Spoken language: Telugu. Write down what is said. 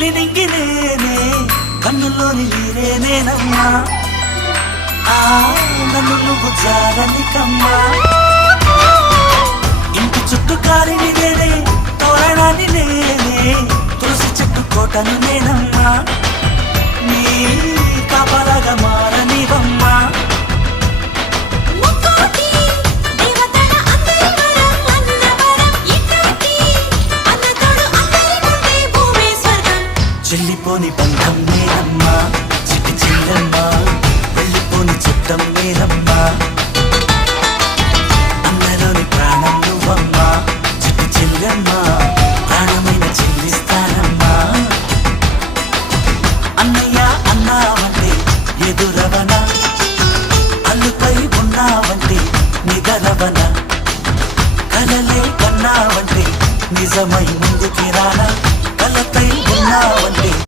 నింగి నేనే కన్నుల్లోని నీరే నేనమ్మా నన్ను నువ్వు జాలని కమ్మా ఇంటి చుట్టూ కాలిని నేనే తోరణాన్ని నేనే తులసి చెట్టు కోటను నేనమ్మా నీ కాపలాగా మారనివమ్మా చెల్లిపోని బంధం నేనమ్మా చిట్టి చెల్లమ్మా వెళ్ళిపోని చుట్టం నేనమ్మా అన్నలోని ప్రాణం నువ్వమ్మా చిట్టి చెల్లమ్మా ప్రాణమైన చెల్లిస్తానమ్మా అన్నయ్య అన్నావంటే ఎదురవన అల్లుపై ఉన్నావంటే నిగరవన కలలే కన్నావంటే నిజమై ముందుకి రానా